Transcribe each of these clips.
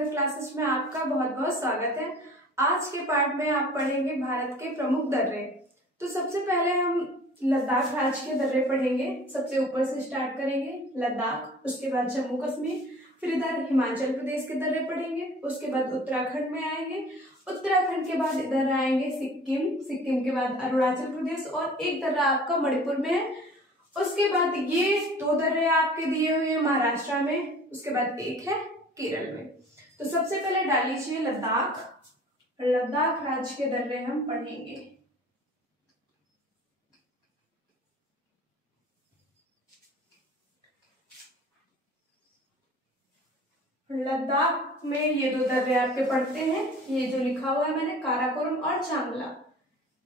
शिखर classes में आपका बहुत बहुत स्वागत है। आज के पार्ट में आप पढ़ेंगे भारत के प्रमुख दर्रे। तो सबसे पहले हम लद्दाख राज्य के दर्रे पढ़ेंगे। सबसे ऊपर से स्टार्ट करेंगे लद्दाख, उसके बाद जम्मू कश्मीर, फिर इधर हिमाचल प्रदेश के दर्रे पढ़ेंगे, उसके बाद उत्तराखंड में आएंगे, उत्तराखंड के बाद इधर आएंगे सिक्किम, सिक्किम के बाद अरुणाचल प्रदेश और एक दर्रा आपका मणिपुर में है। उसके बाद ये दो दर्रे आपके दिए हुए हैं महाराष्ट्र में, उसके बाद एक है केरल में। तो सबसे पहले डाल लीजिए लद्दाख। लद्दाख राज्य के दर्रे हम पढ़ेंगे। लद्दाख में ये दो दर्रे आपके पढ़ते हैं, ये जो लिखा हुआ है मैंने काराकोरम और चांगला,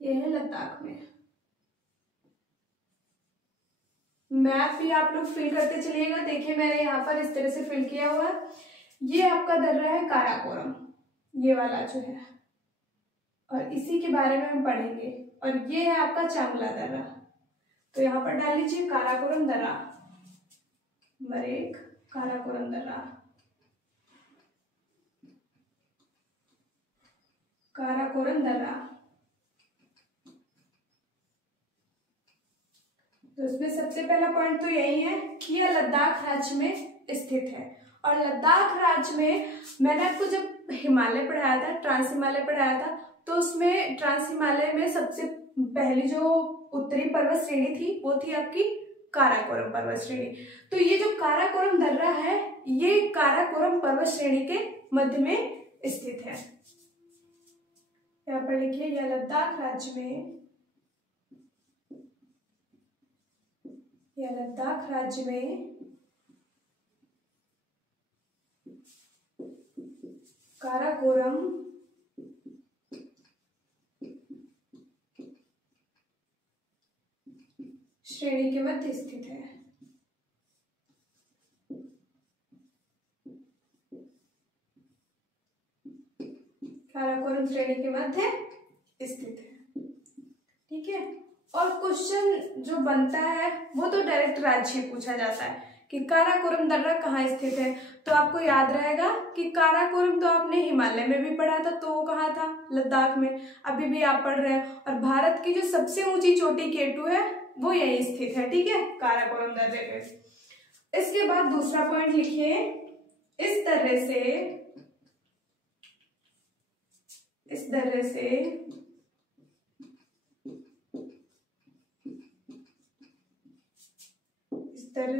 ये है लद्दाख में। मैप भी आप लोग फिल करते चलिएगा। देखिए मैंने यहाँ पर इस तरह से फिल किया हुआ है। ये आपका दर्रा है काराकोरम, ये वाला जो है, और इसी के बारे में हम पढ़ेंगे। और ये है आपका चांगला दर्रा। तो यहाँ पर डाल लीजिए काराकोरम दर्रा, नंबर 1 काराकोरम दर्रा। काराकोरम दर्रा तो इसमें सबसे पहला पॉइंट तो यही है कि यह लद्दाख राज्य में स्थित है। और लद्दाख राज्य में मैंने आपको जब हिमालय पढ़ाया था, ट्रांस हिमालय पढ़ाया था, तो उसमें ट्रांस हिमालय में सबसे पहली जो उत्तरी पर्वत श्रेणी थी वो थी आपकी काराकोरम पर्वत श्रेणी। तो ये जो काराकोरम दर्रा है ये काराकोरम पर्वत श्रेणी के मध्य में स्थित है। यहाँ पर लिखिए यह लद्दाख राज्य में, यह लद्दाख राज्य में काराकोरम श्रेणी के मध्य स्थित है। काराकोरम श्रेणी के मध्य स्थित है, ठीक है। और क्वेश्चन जो बनता है वो तो डायरेक्ट राज्य पूछा जाता है कि काराकोरम दर्रा कहाँ स्थित है। तो आपको याद रहेगा कि काराकोरम तो आपने हिमालय में भी पढ़ा था, तो वो कहाँ था, लद्दाख में। अभी भी आप पढ़ रहे हैं। और भारत की जो सबसे ऊंची चोटी K2 है वो यही स्थित है, ठीक है, काराकोरम दर्रे पे। इसके बाद दूसरा पॉइंट लिखिए, इस दर्रे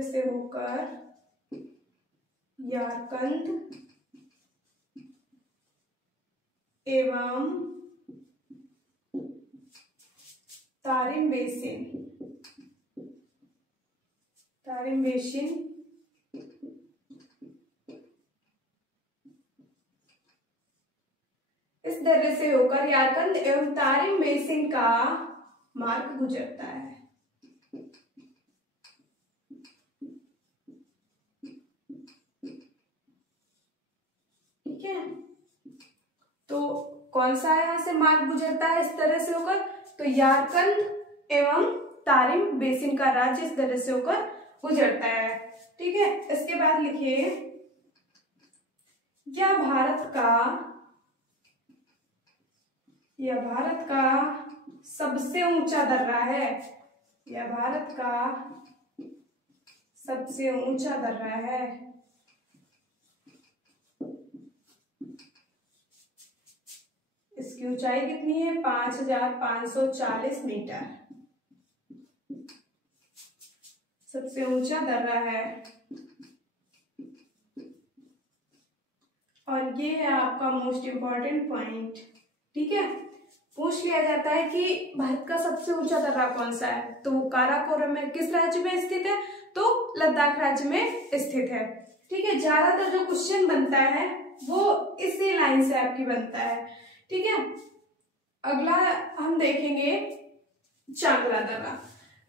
से होकर यारकंद एवं तारिम बेसिन इस दर्रे से होकर यारकंद एवं तारिम बेसिन का मार्ग गुजरता है। ठीक है, तो कौन सा यहां से मार्ग गुजरता है इस तरह से होकर, तो यारकंद एवं तारिम बेसिन का राज्य इस तरह से होकर गुजरता है, ठीक है। इसके बाद लिखिए यह भारत का सबसे ऊंचा दर्रा है। यह भारत का सबसे ऊंचा दर्रा है। इसकी ऊंचाई कितनी है, 5540 मीटर। सबसे ऊंचा दर्रा है। और ये है आपका मोस्ट इंपॉर्टेंट पॉइंट, ठीक है। पूछ लिया जाता है कि भारत का सबसे ऊंचा दर्रा कौन सा है, तो वो काराकोरम में किस राज्य में स्थित है, तो लद्दाख राज्य में स्थित है, ठीक है। ज्यादातर जो क्वेश्चन बनता है वो इसी लाइन से आपकी बनता है, ठीक है। अगला हम देखेंगे चांगला दर्रा।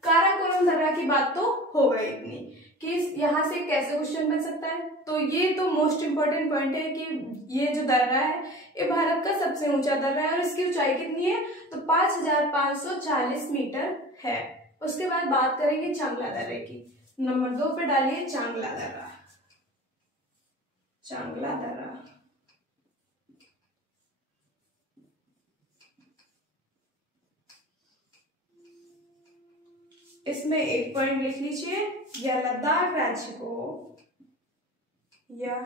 काराकोरम दर्रा की बात तो हो गई इतनी कि यहाँ से कैसे क्वेश्चन बन सकता है। तो ये तो मोस्ट इंपॉर्टेंट पॉइंट है कि ये जो दर्रा है ये भारत का सबसे ऊंचा दर्रा है और इसकी ऊंचाई कितनी है, तो 5540 मीटर है। उसके बाद बात करेंगे चांगला दर्रे की। नंबर 2 पे डालिए चांगला दर्रा। चांगला दर्रा इसमें एक पॉइंट लिख लीजिए, या लद्दाख राज्य को, या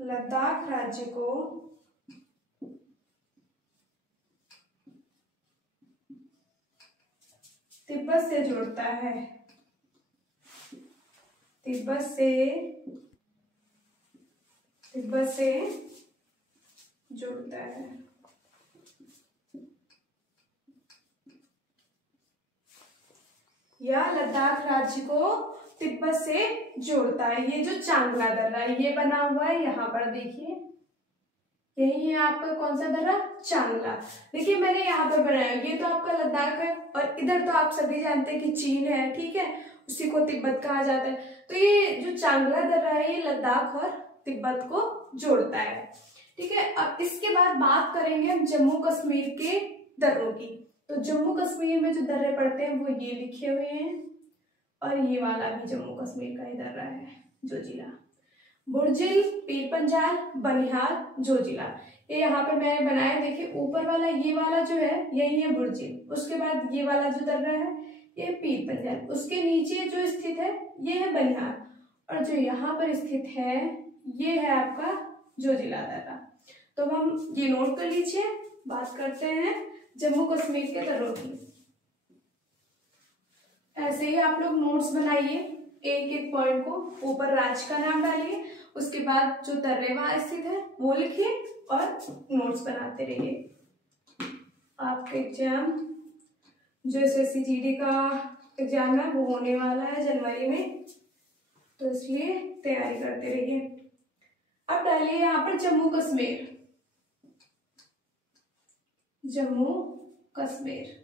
लद्दाख राज्य को तिब्बत से जोड़ता है, तिब्बत से जोड़ता है। या लद्दाख राज्य को तिब्बत से जोड़ता है। ये जो चांगला दर्रा ये बना हुआ है, यहाँ पर देखिए, यही है आपका कौन सा दर्रा, चांगला। देखिए मैंने यहाँ पर बनाया, ये तो आपका लद्दाख है और इधर तो आप सभी जानते हैं कि चीन है, ठीक है, उसी को तिब्बत कहा जाता है। तो ये जो चांगला दर्रा है ये लद्दाख और तिब्बत को जोड़ता है, ठीक है। अब इसके बाद बात करेंगे हम जम्मू कश्मीर के दर्रों की। तो जम्मू कश्मीर में जो दर्रे पड़ते हैं वो ये लिखे हुए हैं, और ये वाला भी जम्मू कश्मीर का ही दर्रा है, जोजिला, बुर्जिल, पीर पंजाल, बनिहाल, जोजिला। ये यहाँ पर मैंने बनाया, देखिए ऊपर वाला ये वाला जो है यही है बुर्जिल, उसके बाद ये वाला जो दर्रा है ये पीर पंजाल, उसके नीचे जो स्थित है ये है बनिहाल, और जो यहाँ पर स्थित है ये है आपका जोजिला दर्रा। तो हम ये नोट कर लीजिए। बात करते हैं जम्मू कश्मीर के दर्रों की। ऐसे ही आप लोग नोट्स बनाइए, एक एक पॉइंट को ऊपर राज्य का नाम डालिए, उसके बाद जो दर्रे वहां स्थित है वो लिखिए और नोट्स बनाते रहिए। आपका एग्जाम जो SSC GD का एग्जाम है वो होने वाला है जनवरी में, तो इसलिए तैयारी करते रहिए। अब डालिए यहाँ पर जम्मू कश्मीर, जम्मू कश्मीर।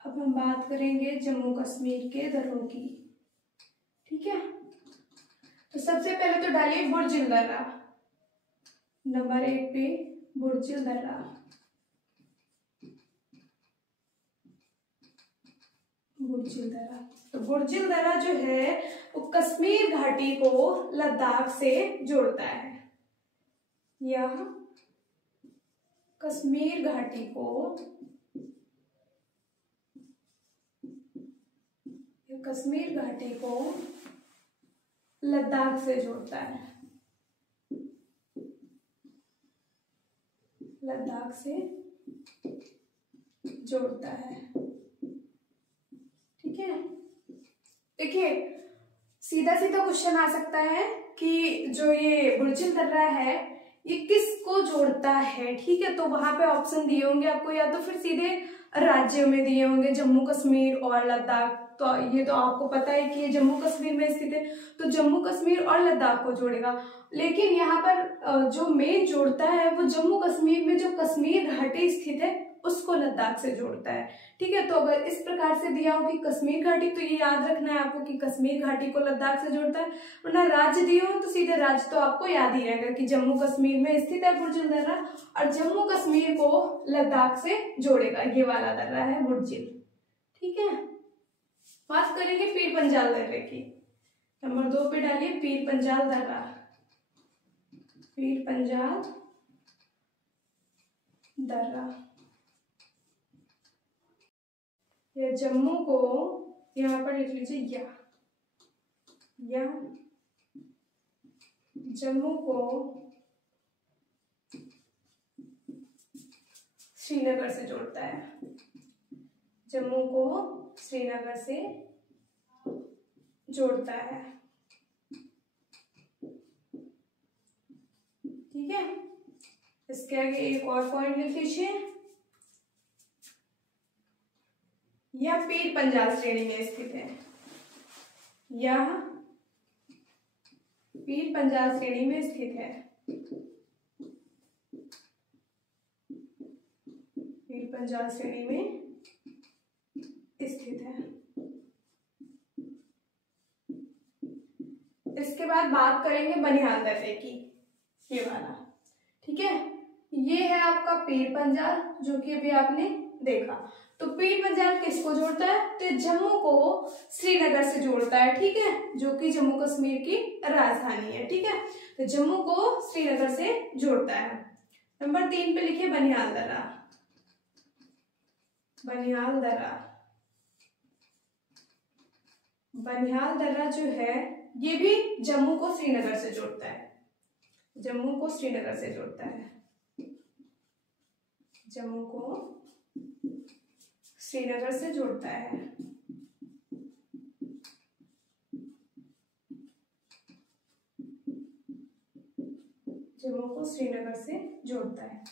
अब हम बात करेंगे जम्मू कश्मीर के दर्रों की, ठीक है। तो सबसे पहले तो डालिए बुर्जिल दर्रा, नंबर 1 पे बुर्जिल दर्रा। बुर्जिल दर्रा, तो बुर्जिल दर्रा जो है वो कश्मीर घाटी को लद्दाख से जोड़ता है। यह कश्मीर घाटी को, कश्मीर घाटी को लद्दाख से जोड़ता है, लद्दाख से जोड़ता है, ठीक है। देखिए सीधा सीधा क्वेश्चन आ सकता है कि जो ये बुर्जिल दर्रा है ये किसको जोड़ता है, ठीक है। तो वहां पे ऑप्शन दिए होंगे आपको, या तो फिर सीधे राज्यों में दिए होंगे जम्मू कश्मीर और लद्दाख। तो ये तो आपको पता है कि ये जम्मू कश्मीर में स्थित है, तो जम्मू कश्मीर और लद्दाख को जोड़ेगा। लेकिन यहाँ पर जो मेन जोड़ता है वो जम्मू कश्मीर में जो कश्मीर घाटी स्थित है उसको लद्दाख से जोड़ता है, ठीक है। तो अगर इस प्रकार से दिया हो कि कश्मीर घाटी, तो ये याद रखना है आपको कि कश्मीर घाटी को लद्दाख से जोड़ता है। वरना राज्य दिए हो तो सीधे राज्य तो आपको याद ही रहेगा कि जम्मू कश्मीर में स्थित है बुर्जिल दर्रा, और जम्मू कश्मीर को लद्दाख से जोड़ेगा, ये वाला दर्रा है बुर्जिल, ठीक है। बात करेंगे पीर पंजाल दर्रे की। नंबर 2 पे डालिए पीर पंजाल दर्रा, पीर पंजाल दर्रा। या जम्मू को यहाँ पर लिख लीजिए, या जम्मू को श्रीनगर से जोड़ता है, जम्मू को श्रीनगर से जोड़ता है, ठीक है। इसके आगे एक और पॉइंट लिख लीजिए, यह पीर पंजाल श्रेणी में स्थित है, यह पीर पंजाल श्रेणी में स्थित है, पीर पंजाल श्रेणी में स्थित है। इसके बाद बात करेंगे बनिहाल दर्रे की, ये वाला, ठीक है। ये है आपका पीर पंजाल जो कि अभी आपने देखा। तो पीर पंजाल किसको जोड़ता है, तो जम्मू को श्रीनगर से जोड़ता है, ठीक है, जो कि जम्मू कश्मीर की राजधानी है, ठीक है। तो जम्मू को श्रीनगर से जोड़ता है। नंबर 3 पे लिखिए बनिहाल दर्रा, बनिहाल दर्रा। बनिहाल दर्रा जो है ये भी जम्मू को श्रीनगर से जोड़ता है, जम्मू को श्रीनगर से जोड़ता है, जम्मू को श्रीनगर से जोड़ता है। जम्मू को श्रीनगर से जोड़ता है,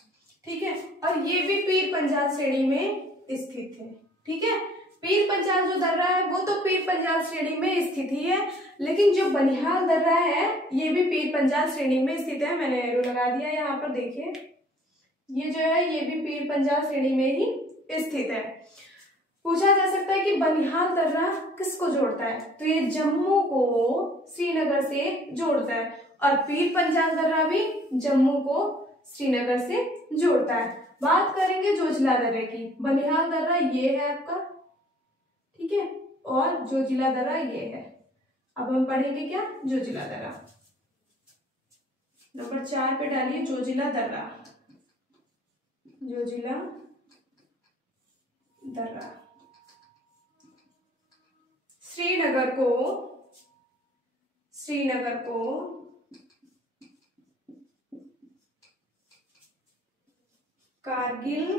ठीक है। और ये भी पीर पंजाल श्रेणी में स्थित है, ठीक है। पीर पंजाल जो दर्रा है वो तो पीर पंजाल श्रेणी में स्थित ही है, लेकिन जो बनिहाल दर्रा है ये भी पीर पंजाल श्रेणी में स्थित है। मैंने एरो लगा दिया यहाँ पर, देखिए ये जो है ये भी पीर पंजाल श्रेणी में ही स्थित है। पूछा जा सकता है कि बनिहाल दर्रा किसको जोड़ता है, तो ये जम्मू को श्रीनगर से जोड़ता है, और पीर पंजाल दर्रा भी जम्मू को श्रीनगर से जोड़ता है। बात करेंगे जोजिला दर्रे की। बनिहाल दर्रा ये है आपका, ठीक है, और जोजिला दर्रा ये है। अब हम पढ़ेंगे क्या, जोजिला दर्रा। नंबर 4 पे डालिए जोजिला दर्रा, जोजिला दर्रा। श्रीनगर को कारगिल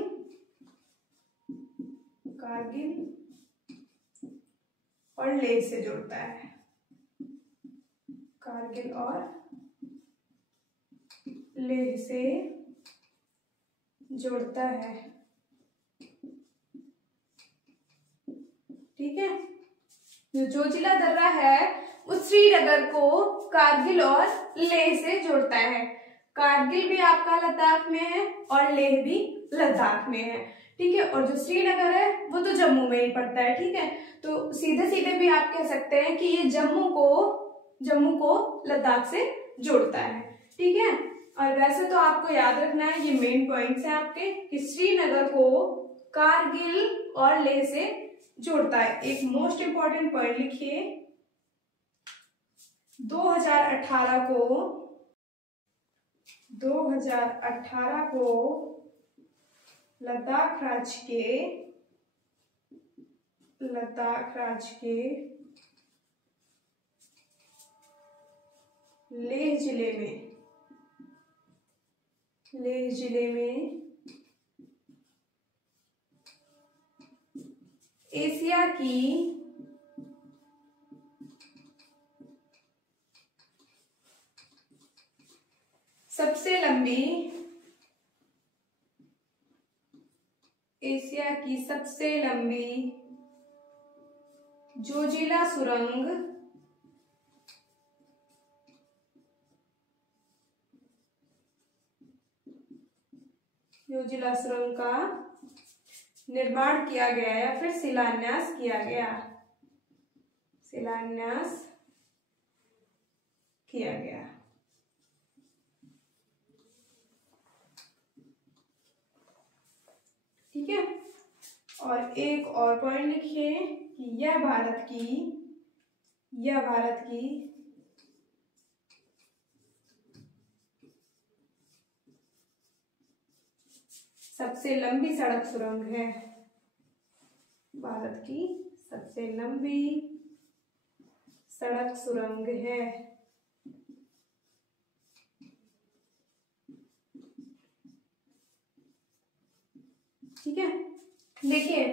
और लेह से जोड़ता है, कारगिल और लेह से जोड़ता है, ठीक है। जो जोजिला दर्रा है वो श्रीनगर को कारगिल और लेह से जोड़ता है। कारगिल भी आपका लद्दाख में है और लेह भी लद्दाख में है, ठीक है। और जो श्रीनगर है वो तो जम्मू में ही पड़ता है, ठीक है। तो सीधे सीधे भी आप कह सकते हैं कि ये जम्मू को लद्दाख से जोड़ता है, ठीक है। और वैसे तो आपको याद रखना है, ये मेन पॉइंट्स हैं आपके, कि श्रीनगर को कारगिल और लेह से जोड़ता है। एक मोस्ट इंपॉर्टेंट पॉइंट लिखिए, 2018 को लद्दाख राज्य के लेह जिले में एशिया की सबसे लंबी जोजिला सुरंग का निर्माण किया गया या फिर शिलान्यास किया गया। ठीक है। और एक और पॉइंट लिखिए कि यह भारत की सबसे लंबी सड़क सुरंग है। भारत की सबसे लंबी सड़क सुरंग है। ठीक है। देखिए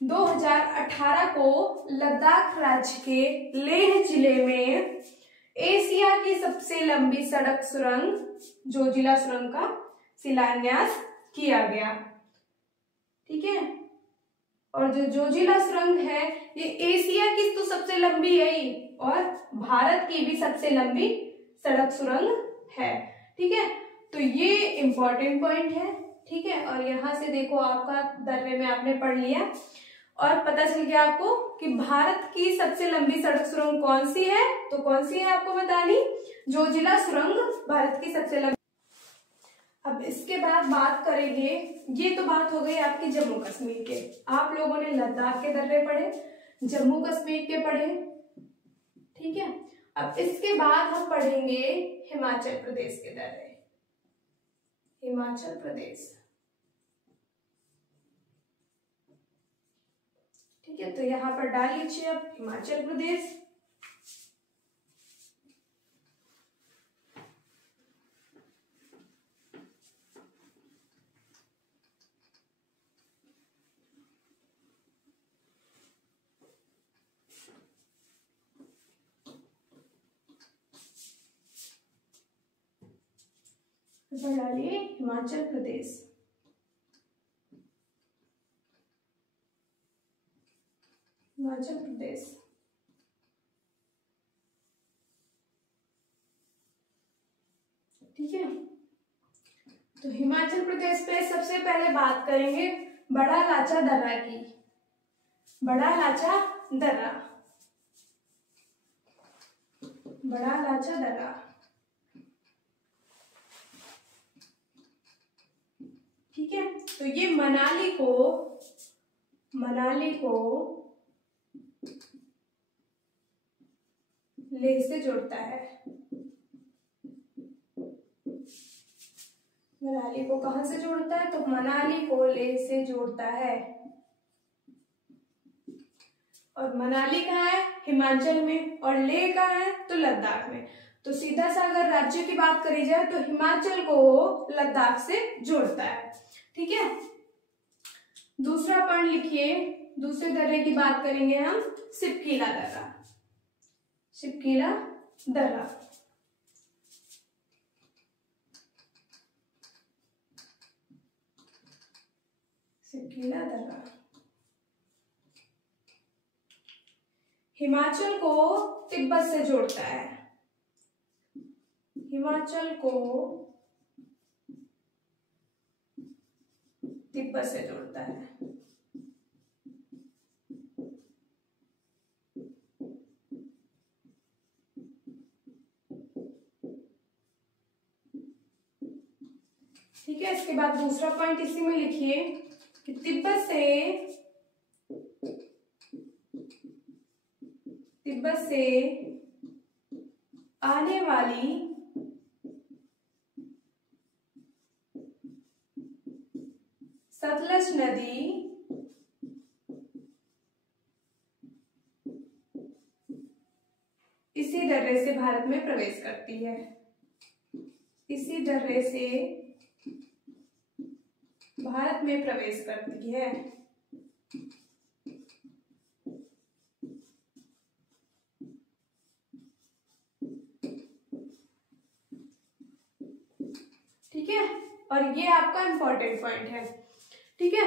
2018 को लद्दाख राज्य के लेह जिले में एशिया की सबसे लंबी सड़क सुरंग जोजिला सुरंग का शिलान्यास किया गया। ठीक है। और जो जोजिला सुरंग है ये एशिया की तो सबसे लंबी है ही और भारत की भी सबसे लंबी सड़क सुरंग है। ठीक है। तो ये इंपॉर्टेंट पॉइंट है। ठीक है। और यहां से देखो आपका दर्रे में आपने पढ़ लिया और पता चल गया आपको कि भारत की सबसे लंबी सड़क सुरंग कौन सी है। तो कौन सी है आपको बतानी, जोजिला सुरंग भारत की सबसे लंबी। अब इसके बाद बात करेंगे, ये तो बात हो गई आपकी जम्मू कश्मीर के। आप लोगों ने लद्दाख के दर्रे पढ़े, जम्मू कश्मीर के पढ़े। ठीक है। अब इसके बाद हम पढ़ेंगे हिमाचल प्रदेश के दर्रे। हिमाचल प्रदेश। ठीक है, तो यहाँ पर डाल लीजिए अब हिमाचल प्रदेश। डालिए हिमाचल प्रदेश। हिमाचल प्रदेश। ठीक है, तो हिमाचल प्रदेश पे सबसे पहले बात करेंगे बड़ा लाचा दर्रा की। बड़ा लाचा दर्रा, बड़ा लाचा दर्रा। ठीक है, तो ये मनाली को लेह से जोड़ता है। मनाली को कहां से जोड़ता है? तो मनाली को लेह से जोड़ता है। और मनाली कहाँ है? हिमाचल में। और लेह कहाँ है? तो लद्दाख में। तो सीधा सा अगर राज्य की बात करी जाए तो हिमाचल को लद्दाख से जोड़ता है। ठीक है, दूसरा पॉइंट लिखिए। दूसरे दर्रे की बात करेंगे हम, सिपकीला दर्रा। सिपकीला दर्रा, सिपकीला दर्रा हिमाचल को तिब्बत से जोड़ता है। हिमाचल को तिब्बत से जोड़ता है। ठीक है, इसके बाद दूसरा पॉइंट इसी में लिखिए कि तिब्बत से आने वाली सतलज नदी इसी दर्रे से भारत में प्रवेश करती है। इसी दर्रे से भारत में प्रवेश करती है। ठीक है, और ये आपका इंपॉर्टेंट पॉइंट है। ठीक है,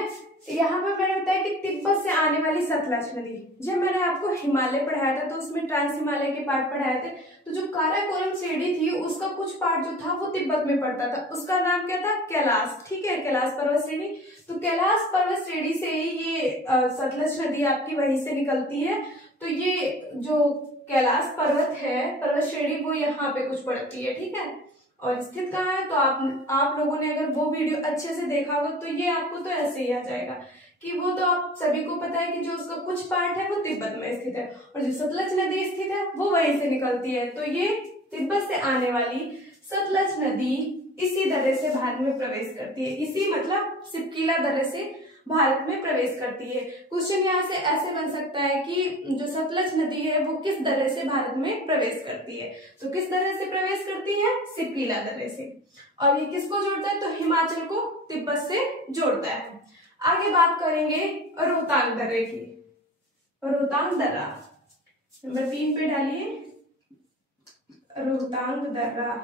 यहाँ पर मैंने बताया कि तिब्बत से आने वाली सतलज नदी। जब मैंने आपको हिमालय पढ़ाया था तो उसमें ट्रांस हिमालय के पार्ट पढ़ाए थे। तो जो काराकोरम श्रेणी थी उसका कुछ पार्ट जो था वो तिब्बत में पड़ता था, उसका नाम क्या था? कैलाश। ठीक है, कैलाश पर्वत श्रेणी। तो कैलाश पर्वत श्रेणी से ही ये सतलज नदी आपकी वहीं से निकलती है। तो ये जो कैलाश पर्वत है, पर्वत श्रेणी, वो यहाँ पे कुछ पड़ती है। ठीक है, और स्थित कहाँ है? तो आप लोगों ने अगर वो वीडियो अच्छे से देखा होगा तो ये आपको तो ऐसे ही आ जाएगा कि वो तो आप सभी को पता है कि जो उसका कुछ पार्ट है वो तिब्बत में स्थित है और जो सतलज नदी स्थित है वो वहीं से निकलती है। तो ये तिब्बत से आने वाली सतलज नदी इसी दर्रे से भारत में प्रवेश करती है। इसी मतलब सिपकीला दर्रे से भारत में प्रवेश करती है। क्वेश्चन यहाँ से ऐसे बन सकता है कि जो सतलज नदी है वो किस दर्रे से भारत में प्रवेश करती है? तो किस दर्रे से प्रवेश करती है? सिपकीला दर्रे से। और ये किसको जोड़ता है? तो हिमाचल को तिब्बत से जोड़ता है। आगे बात करेंगे रोहतांग दर्रे की। रोहतांग दर्रा नंबर 3 पे डालिए, रोहतांग दर्रा।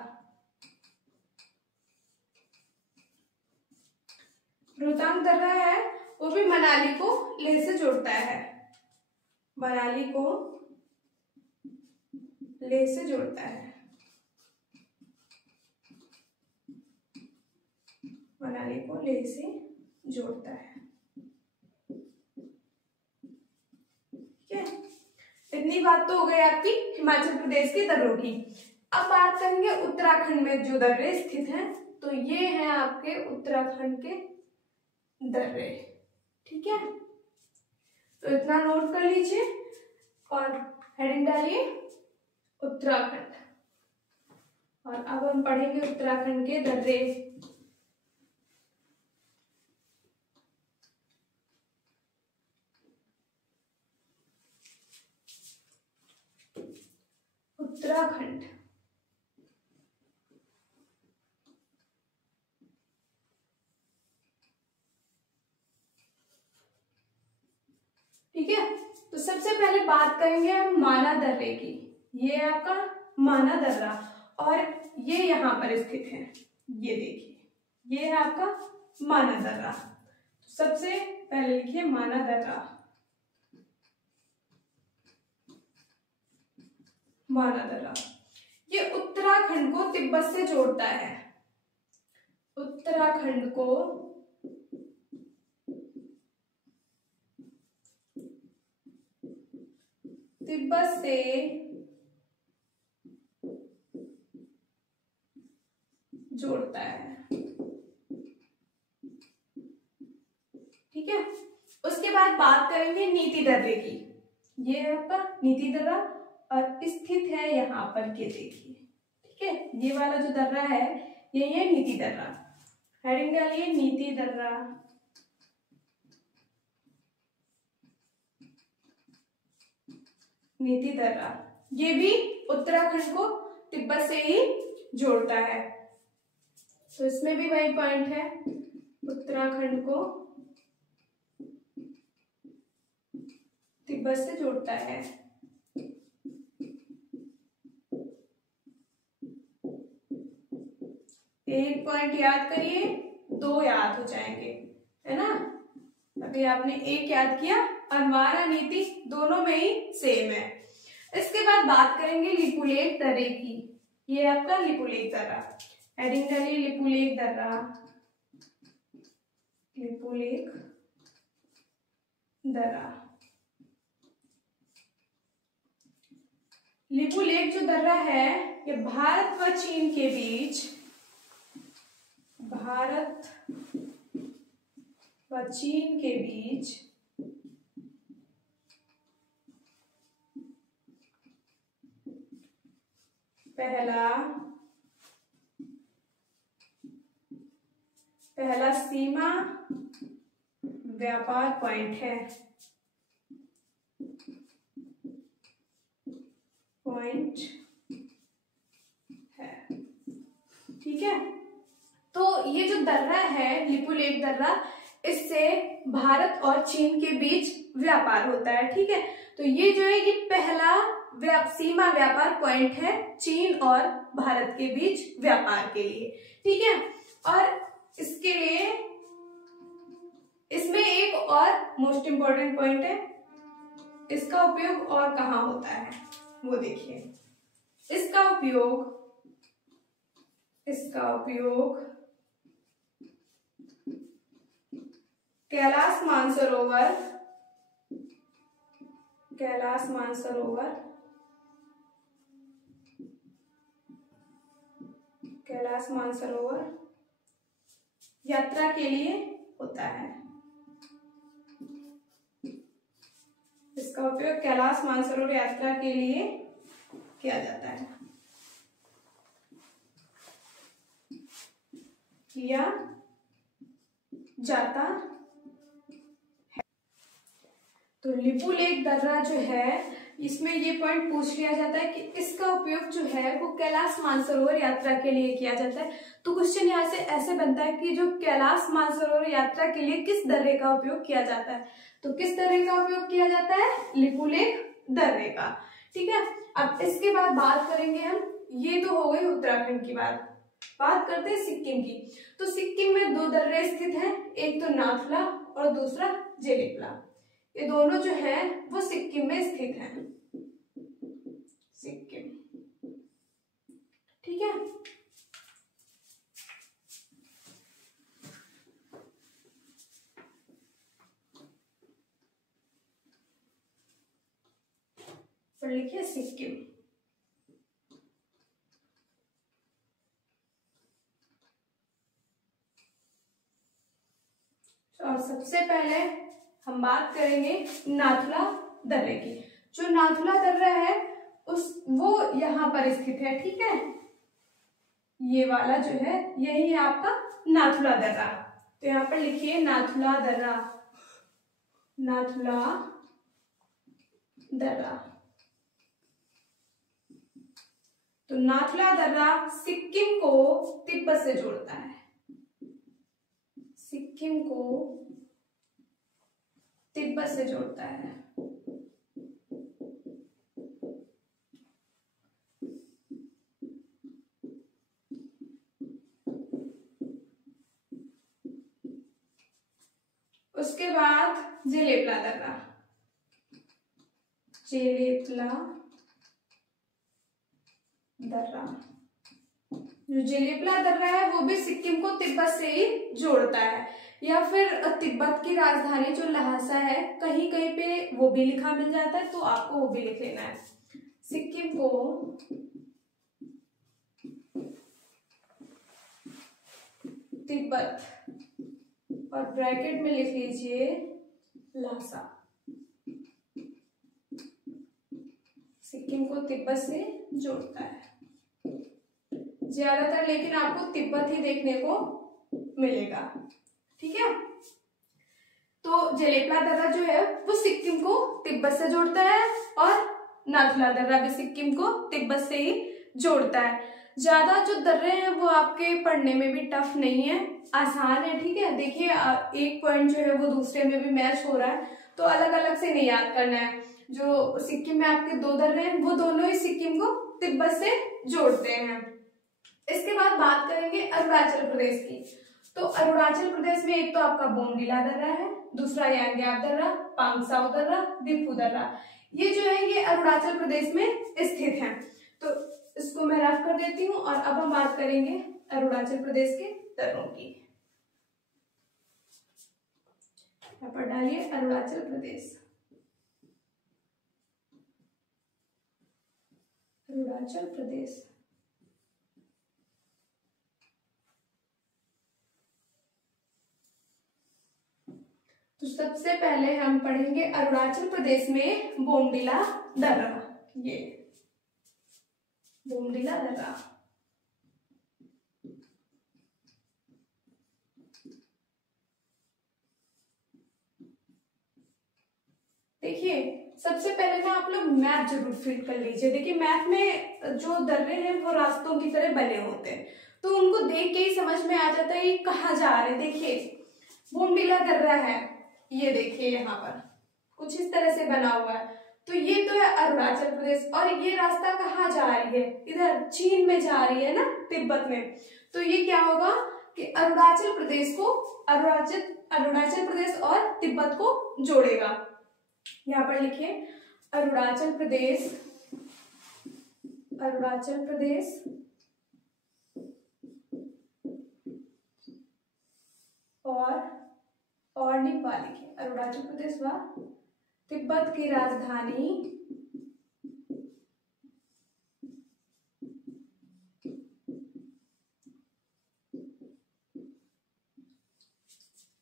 रोहतांग दर्रा है वो भी मनाली को लेह से जोड़ता है। मनाली को लेह से जोड़ता है। मनाली को लेह से जोड़ता है। ठीक है, इतनी बात तो हो गई आपकी हिमाचल प्रदेश के दर्रों की। अब बात करेंगे उत्तराखंड में जो दर्रे स्थित हैं। तो ये हैं आपके उत्तराखंड के दर्रे। ठीक है, तो इतना नोट कर लीजिए और हेडिंग डालिए उत्तराखंड। और अब हम पढ़ेंगे उत्तराखंड के दर्रे। उत्तराखंड। ठीक है, तो सबसे पहले बात करेंगे हम माना दर्रे की। ये है आपका माना दर्रा और ये यहाँ पर स्थित है। ये देखिए, ये है आपका माना दर्रा। सबसे पहले लिखिए माना दर्रा। माना दर्रा ये उत्तराखंड को तिब्बत से जोड़ता है। उत्तराखंड को तिब्बत से जोड़ता है। ठीक है, उसके बाद बात करेंगे नीति दर्रे की। ये है आपका नीति दर्रा और स्थित है यहाँ पर, ये देखिए। ठीक है, ये वाला जो दर्रा है यही है नीति दर्रा। हेडिंग डालिए नीति दर्रा। नीति दर्रा ये भी उत्तराखंड को तिब्बत से ही जोड़ता है, तो इसमें भी वही पॉइंट है, उत्तराखंड को तिब्बत से जोड़ता है। एक पॉइंट याद करिए, दो याद हो जाएंगे, है ना। अभी आपने एक याद किया, अनवारा नीति दोनों में ही सेम है। इसके बाद बात करेंगे लिपुलेख दर्रे की। ये आपका लिपुलेख दर्रा। हेडिंग डालिए लिपुलेख दर्रा। लिपुलेख दर्रा। लिपुलेख जो दर्रा है ये भारत व चीन के बीच, भारत व चीन के बीच पहला सीमा व्यापार पॉइंट है। ठीक है, तो ये जो दर्रा है लिपुलेख दर्रा, इससे भारत और चीन के बीच व्यापार होता है। ठीक है, तो ये जो है ये पहला सीमा व्यापार पॉइंट है चीन और भारत के बीच व्यापार के लिए। ठीक है, और इसके लिए इसमें एक और मोस्ट इंपॉर्टेंट पॉइंट है, इसका उपयोग और कहाँ होता है वो देखिए। इसका उपयोग कैलाश मानसरोवर यात्रा के लिए होता है। इसका उपयोग कैलाश मानसरोवर यात्रा के लिए किया जाता है, किया जाता है। तो लिपुलेख दर्रा जो है इसमें ये पॉइंट पूछ लिया जाता है कि इसका उपयोग जो है वो कैलाश मानसरोवर यात्रा के लिए किया जाता है। तो क्वेश्चन यहाँ से ऐसे बनता है कि जो कैलाश मानसरोवर यात्रा के लिए किस दर्रे का उपयोग किया जाता है, तो किस दर्रे का उपयोग किया जाता है, लिपुलेख दर्रे का। ठीक है, अब इसके बाद बात करेंगे हम, ये तो हो गई उत्तराखंड की बात करते हैं सिक्किम की। तो सिक्किम में दो दर्रे स्थित हैं, एक तो नाथुला और दूसरा जेलिपला। ये दोनों जो है वो सिक्किम में स्थित हैं, सिक्किम। ठीक है, फिर लिखिए सिक्किम। और सबसे पहले हम बात करेंगे नाथुला दर्रे की। जो नाथुला दर्रा है वो यहाँ पर स्थित है। ठीक है, ये वाला जो है यही है आपका नाथुला दर्रा। तो यहाँ पर लिखिए नाथुला दर्रा। नाथुला दर्रा तो नाथुला दर्रा सिक्किम को तिब्बत से जोड़ता है, सिक्किम को तिब्बत से जोड़ता है। उसके बाद जेलेपला दर्रा, जेलेपला दर्रा, जो जेलेपला दर्रा है वो भी सिक्किम को तिब्बत से ही जोड़ता है, या फिर तिब्बत की राजधानी जो लहासा है कहीं कहीं पे वो भी लिखा मिल जाता है, तो आपको वो भी लिख लेना है। सिक्किम को तिब्बत और ब्रैकेट में लिख लीजिए लहासा, सिक्किम को तिब्बत से जोड़ता है ज्यादातर, लेकिन आपको तिब्बत ही देखने को मिलेगा, ठीक है। तो जेलेपला दर्रा जो है वो सिक्किम को तिब्बत से जोड़ता है और नाथुला दर्रा भी सिक्किम को तिब्बत से ही जोड़ता है। ज्यादा जो दर्रे हैं वो आपके पढ़ने में भी टफ नहीं है, आसान है, ठीक है। देखिए एक पॉइंट जो है वो दूसरे में भी मैच हो रहा है, तो अलग अलग से नहीं याद करना है। जो सिक्किम में आपके दो दर्रे हैं वो दोनों ही सिक्किम को तिब्बत से जोड़ते हैं। इसके बाद बात करेंगे अरुणाचल प्रदेश की। तो अरुणाचल प्रदेश में एक तो आपका बोमडिला दर्रा है, दूसरा यांग्याप दर्रा, पांगसाउ दर्रा, दिफू दर्रा, ये जो है ये अरुणाचल प्रदेश में स्थित है। तो इसको मैं रफ कर देती हूँ और अब हम बात करेंगे अरुणाचल प्रदेश के दर्रों की। यहाँ पर डालिए अरुणाचल प्रदेश, अरुणाचल प्रदेश। तो सबसे पहले हम पढ़ेंगे अरुणाचल प्रदेश में बोमडिला दर्रा, ये बोमडिला दर्रा। देखिए सबसे पहले ना आप लोग मैप जरूर फिल कर लीजिए। देखिए मैप में जो दर्रे हैं वो रास्तों की तरह बने होते हैं, तो उनको देख के ही समझ में आ जाता है ये कहाँ जा रहे हैं। देखिए बोमडिला दर्रा है, ये देखिए यहाँ पर कुछ इस तरह से बना हुआ है, तो ये तो है अरुणाचल प्रदेश, और ये रास्ता कहाँ जा रही है, इधर चीन में जा रही है ना, तिब्बत में। तो ये क्या होगा कि अरुणाचल प्रदेश को अरुणाचल प्रदेश और तिब्बत को जोड़ेगा। यहाँ पर लिखिए अरुणाचल प्रदेश, अरुणाचल प्रदेश और नेपाल लिखिए, अरुणाचल प्रदेश व तिब्बत की राजधानी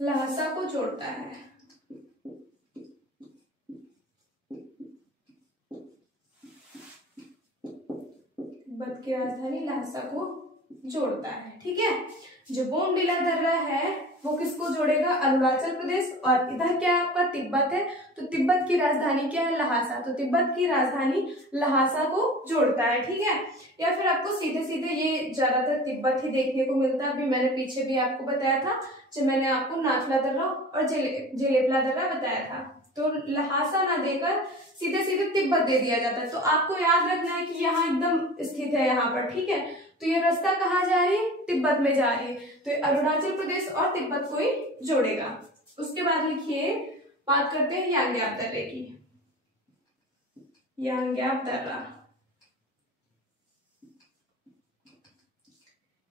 लहासा को जोड़ता है। तिब्बत की राजधानी लहासा को जोड़ता है, ठीक है। जो बोमडिला दर्रा है वो किसको जोड़ेगा, अरुणाचल प्रदेश, और इधर क्या है आपका तिब्बत है, तो तिब्बत की राजधानी क्या है, लहासा, तो तिब्बत की राजधानी लहासा को जोड़ता है, ठीक है। या फिर आपको सीधे सीधे ये ज्यादातर तिब्बत ही देखने को मिलता है। अभी मैंने पीछे भी आपको बताया था जब मैंने आपको नाथुला दर्रा और जेलेपला दर्रा बताया था, तो लहासा ना देकर सीधे सीधे तिब्बत दे दिया जाता है। तो आपको याद रखना है कि यहाँ एकदम स्थित है यहाँ पर, ठीक है। तो ये रास्ता कहाँ जा रही है, तिब्बत में जा रही है, तो अरुणाचल प्रदेश और तिब्बत को ही जोड़ेगा। उसके बाद लिखिए, बात करते हैं यांग्याप दर्रे की। यांग्याप दर्रा,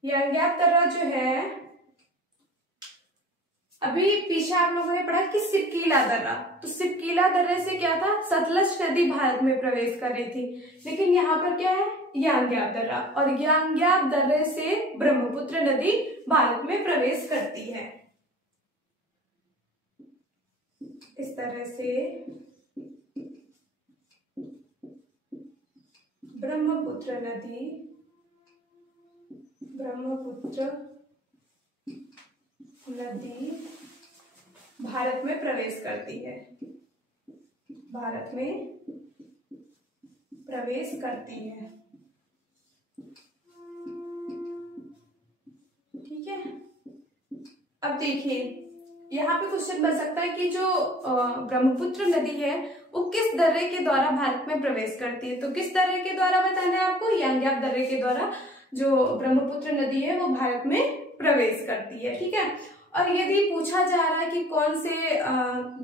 यांग्याप दर्रा जो है, अभी पीछे आप लोगों ने पढ़ा कि सिपकीला दर्रा, तो सिपकीला दर्रे से क्या था, सतलज नदी भारत में प्रवेश कर रही थी, लेकिन यहाँ पर क्या है, यांग्याप दर्रा, और यांग्याप दर्रे से ब्रह्मपुत्र नदी भारत में प्रवेश करती है। इस तरह से ब्रह्मपुत्र नदी भारत में प्रवेश करती है, भारत में प्रवेश करती है। अब देखिए यहाँ पे क्वेश्चन बन सकता है कि जो ब्रह्मपुत्र नदी है वो किस दर्रे के द्वारा भारत में प्रवेश करती है। तो किस दर्रे के द्वारा बताना है आपको, यांग्याप दर्रे के द्वारा जो ब्रह्मपुत्र नदी है वो भारत में प्रवेश करती है। ठीक है, और यदि पूछा जा रहा है कि कौन से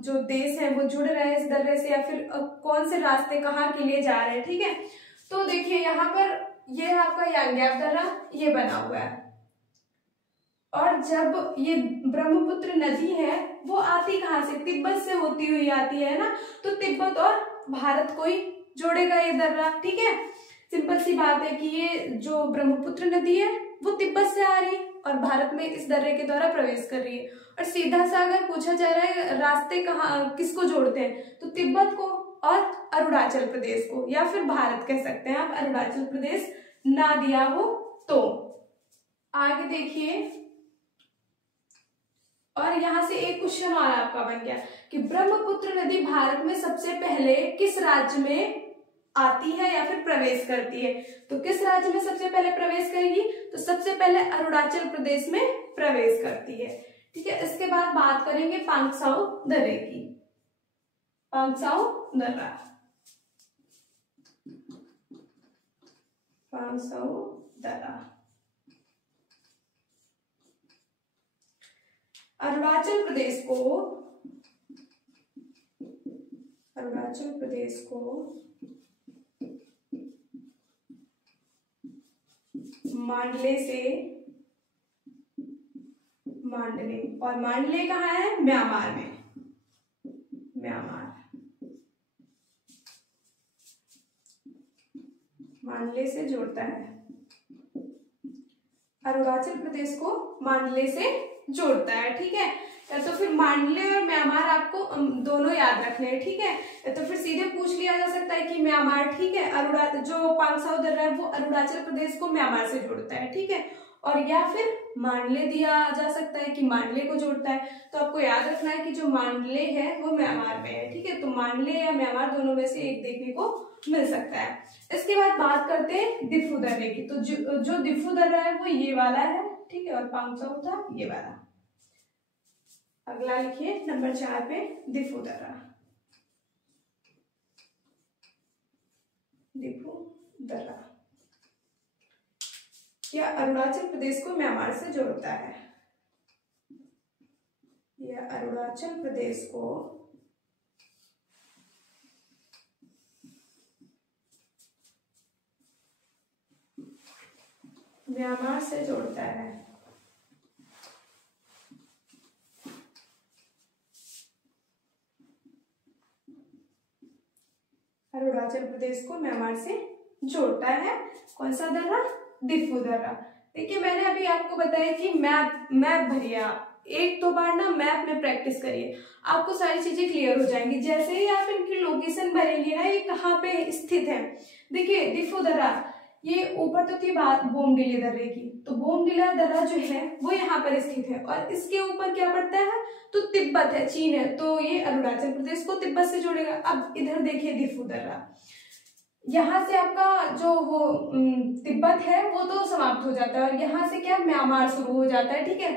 जो देश है वो जुड़ रहे हैं इस दर्रे से, या फिर कौन से रास्ते कहाँ के लिए जा रहे हैं, ठीक है, तो देखिए यहाँ पर ये है आपका यांग्याप दर्रा, ये बना हुआ है। और जब ये ब्रह्मपुत्र नदी है वो आती कहाँ से, तिब्बत से होती हुई आती है ना, तो तिब्बत और भारत को ही जोड़ेगा ये दर्रा। ठीक है, सिंपल सी बात है कि ये जो ब्रह्मपुत्र नदी है वो तिब्बत से आ रही है और भारत में इस दर्रे के द्वारा प्रवेश कर रही है। और सीधा सा अगर पूछा जा रहा है रास्ते कहाँ किसको जोड़ते हैं, तो तिब्बत को और अरुणाचल प्रदेश को, या फिर भारत कह सकते हैं आप, अरुणाचल प्रदेश ना दिया हो तो। आगे देखिए, और यहां से एक क्वेश्चन और आपका बन गया कि ब्रह्मपुत्र नदी भारत में सबसे पहले किस राज्य में आती है या फिर प्रवेश करती है। तो किस राज्य में सबसे पहले प्रवेश करेगी, तो सबसे पहले अरुणाचल प्रदेश में प्रवेश करती है। ठीक है, इसके बाद बात करेंगे पांगसाउ दर्रे की। पांगसाउ दर्रा, पांगसाउ दर्रा अरुणाचल प्रदेश को मांडले से, मांडले, और मांडले कहाँ है, म्यांमार में, म्यांमार, मांडले से जोड़ता है, अरुणाचल प्रदेश को मांडले से जोड़ता है। ठीक है, तो फिर मांडले और म्यांमार आपको दोनों याद रखने हैं। ठीक है, तो फिर सीधे पूछ लिया जा सकता है कि म्यांमार, ठीक है, अरुणाचल जो पांगसाउ दर्रा है वो अरुणाचल प्रदेश को म्यांमार से जोड़ता है। ठीक है, और या फिर मांडले दिया जा सकता है कि मांडले को जोड़ता है। तो आपको याद रखना है कि जो मांडले है वो म्यांमार में है। ठीक है, तो मांडले या म्यांमार दोनों में से एक देखने को मिल सकता है। इसके बाद बात करते हैं दिफू दर्रे की। तो जो दिफू दर्रा है वो ये वाला है, ठीक है, और पांगसाउ था ये वाला। अगला लिखिए नंबर 4 पे दिफू दर्रा, दिफू दर्रा यह अरुणाचल प्रदेश को म्यांमार से जोड़ता है। यह अरुणाचल प्रदेश को म्यांमार से जोड़ता है। अरुणाचल प्रदेश को म्यांमार से जोड़ता है कौन सा दर्रा, दिफू दर्रा। देखिए मैंने अभी आपको बताया कि मैप भरिए, आप एक दो बार ना मैप में प्रैक्टिस करिए, आपको सारी चीजें क्लियर हो जाएंगी। जैसे ही आप इनकी लोकेशन भरेंगे ना, ये कहाँ पे स्थित है। देखिए दिफू दर्रा ये ऊपर तो थी बात बोमडिले दर्रे की, तो बोमडिला दर्रा जो है वो यहाँ पर स्थित है, और इसके ऊपर क्या पड़ता है, तो तिब्बत है, चीन है, तो ये अरुणाचल प्रदेश को तिब्बत से जोड़ेगा। अब इधर देखिए दिफू दर्रा, यहाँ से आपका जो वो तिब्बत है वो तो समाप्त हो जाता है, और यहाँ से क्या म्यांमार शुरू हो जाता है। ठीक है,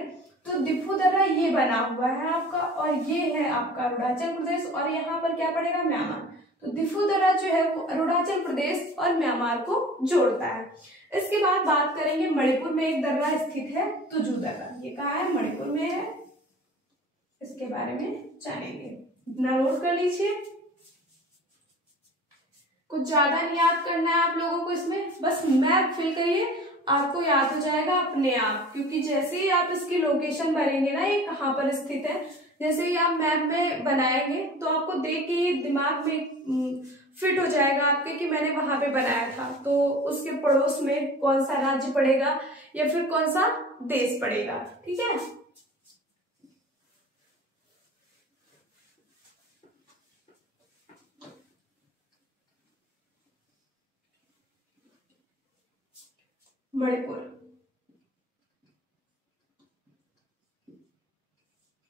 तो दिफू दर्रा ये बना हुआ है आपका, और ये है आपका अरुणाचल प्रदेश, और यहाँ पर क्या पड़ेगा, म्यांमार। तो दिफू दर्रा जो है वो अरुणाचल प्रदेश और म्यांमार को जोड़ता है। इसके बाद बात करेंगे मणिपुर में एक दर्रा स्थित है, तुजू दर्रा। ये कहाँ है, मणिपुर में है, इसके बारे में जानेंगे, इतना नोट कर लीजिए। कुछ ज्यादा नहीं याद करना है आप लोगों को, इसमें बस मैप फिल करिए, आपको याद हो जाएगा अपने आप, क्योंकि जैसे ही आप इसकी लोकेशन भरेंगे ना, ये कहाँ पर स्थित है, जैसे ही आप मैप में बनाएंगे तो आपको देख के ये दिमाग में फिट हो जाएगा आपके कि मैंने वहां पे बनाया था, तो उसके पड़ोस में कौन सा राज्य पड़ेगा या फिर कौन सा देश पड़ेगा। ठीक है,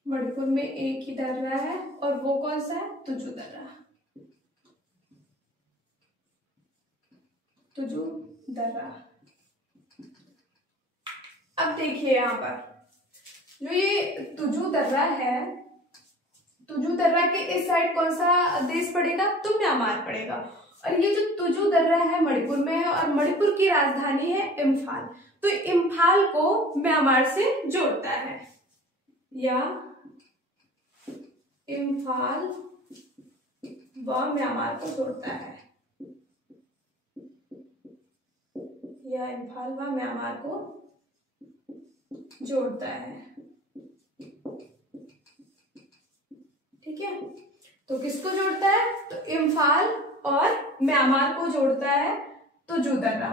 मणिपुर में एक ही दर्रा है, और वो कौन सा है, तुजू दर्रा, तुजू दर्रा। अब देखिए यहाँ पर जो ये तुजू दर्रा है, तुजू दर्रा के इस साइड कौन सा देश पड़ेगा? तो म्यांमार पड़ेगा। और ये जो तुजू दर्रा है मणिपुर में है और मणिपुर की राजधानी है इम्फाल। तो इम्फाल को म्यांमार से जोड़ता है, या इम्फाल व म्यांमार को जोड़ता है, या इम्फाल व म्यांमार को जोड़ता है। ठीक है, तो किसको जोड़ता है? तो इम्फाल और म्यांमार को जोड़ता है तुजू दर्रा।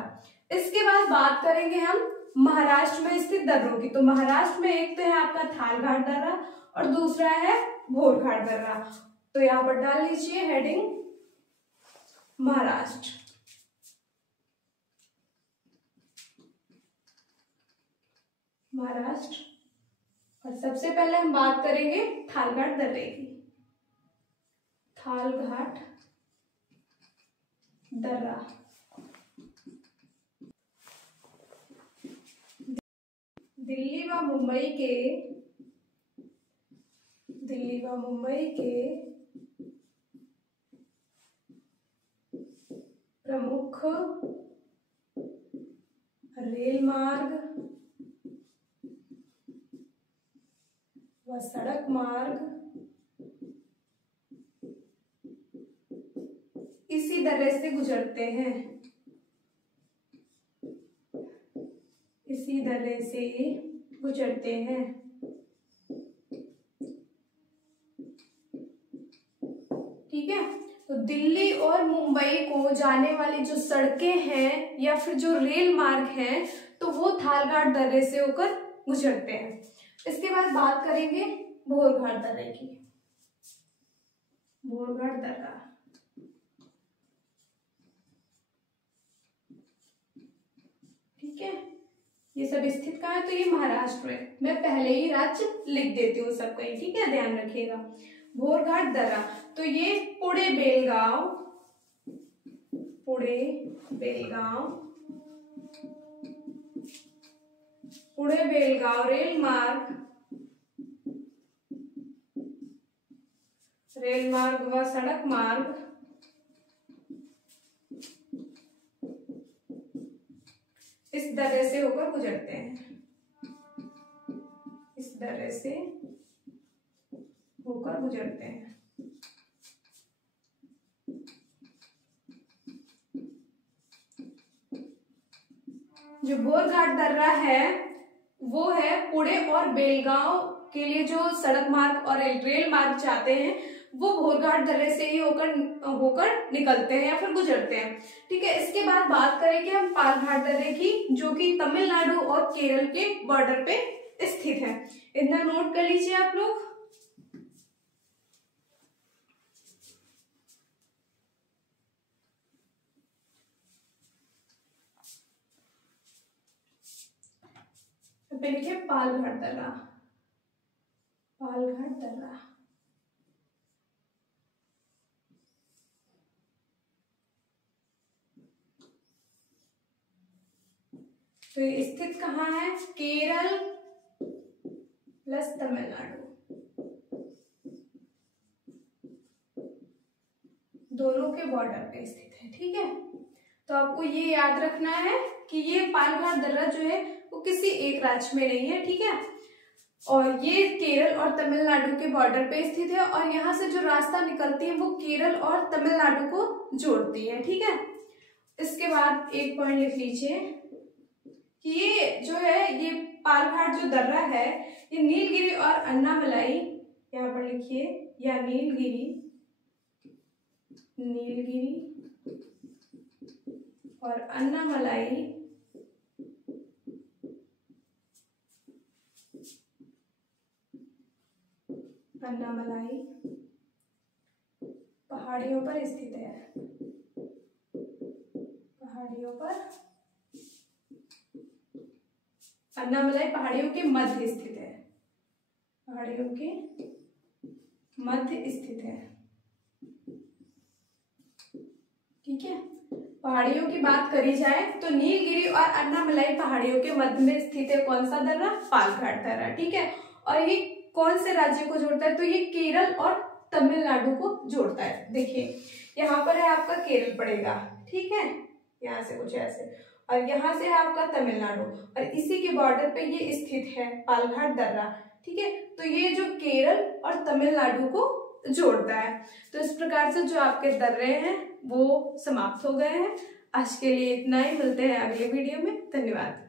इसके बाद बात करेंगे हम महाराष्ट्र में स्थित दर्रों की। तो महाराष्ट्र में एक तो है आपका थालघाट दर्रा और दूसरा है भोरघाट दर्रा। तो यहां पर डाल लीजिए हेडिंग महाराष्ट्र। महाराष्ट्र, और सबसे पहले हम बात करेंगे थालघाट दर्रे की। थालघाट दर्रा दिल्ली व मुंबई के प्रमुख रेल मार्ग व सड़क मार्ग इसी दर्रे से गुजरते हैं, इसी दर्रे से गुजरते हैं। ठीक है, तो दिल्ली और मुंबई को जाने वाली जो सड़कें हैं या फिर जो रेल मार्ग हैं तो वो थालघाट दर्रे से होकर गुजरते हैं। इसके बाद बात करेंगे भोरघाट दर्रे की। भोरघाट दर्रा ठीक है, ये सब स्थित कहाँ है? तो ये महाराष्ट्र में। मैं पहले ही राज्य लिख देती हूँ सब कहीं, ठीक है, ध्यान रखिएगा। भोरघाट दर्रा, तो ये पुणे बेलगांव रेल मार्ग व सड़क मार्ग इस दर्रे से होकर गुजरते हैं, इस दर्रे से होकर गुजरते हैं। जो भोरघाट दर्रा है वो है पुणे और बेलगांव के लिए जो सड़क मार्ग और रेल मार्ग चाहते हैं वो भोरघाट दर्रे से ही होकर निकलते हैं या फिर गुजरते हैं। ठीक है, इसके बाद बात करेंगे हम पालघाट दर्रे की, जो कि तमिलनाडु और केरल के बॉर्डर पे स्थित है। इतना नोट कर लीजिए आप लोग। लिखिए पालघाट दर्रा, पालघाट दर्रा। तो ये स्थित कहाँ है? केरल प्लस तमिलनाडु, दोनों के बॉर्डर पे स्थित है। ठीक है, तो आपको ये याद रखना है कि ये पालघाट दर्रा जो है वो किसी एक राज्य में नहीं है। ठीक है, और ये केरल और तमिलनाडु के बॉर्डर पे स्थित है और यहाँ से जो रास्ता निकलती है वो केरल और तमिलनाडु को जोड़ती है। ठीक है, इसके बाद एक पॉइंट लिख लीजिए कि ये जो है ये पालघाट जो दर्रा है ये नीलगिरी और अन्नामलाई, यहाँ पर लिखिए, या नीलगिरी और अन्नामलाई पहाड़ियों पर स्थित है, पहाड़ियों पर, अन्नामलाई पहाड़ियों के मध्य स्थित है, पहाड़ियों के मध्य स्थित है। ठीक है, पहाड़ियों की बात करी जाए तो नीलगिरी और अन्नामलाई पहाड़ियों के मध्य में स्थित है कौन सा दर्रा? पालघाट दर्रा। ठीक है, और ये कौन से राज्य को जोड़ता है, तो ये केरल और तमिलनाडु को जोड़ता है। देखिए यहाँ पर है आपका केरल पड़ेगा, ठीक है, यहाँ से कुछ ऐसे, और यहाँ से है आपका तमिलनाडु, और इसी के बॉर्डर पे ये स्थित है पालघाट दर्रा, ठीक है। तो ये जो केरल और तमिलनाडु को जोड़ता है। तो इस प्रकार से जो आपके दर्रे हैं वो समाप्त हो गए हैं। आज के लिए इतना ही, मिलते हैं अगले वीडियो में। धन्यवाद।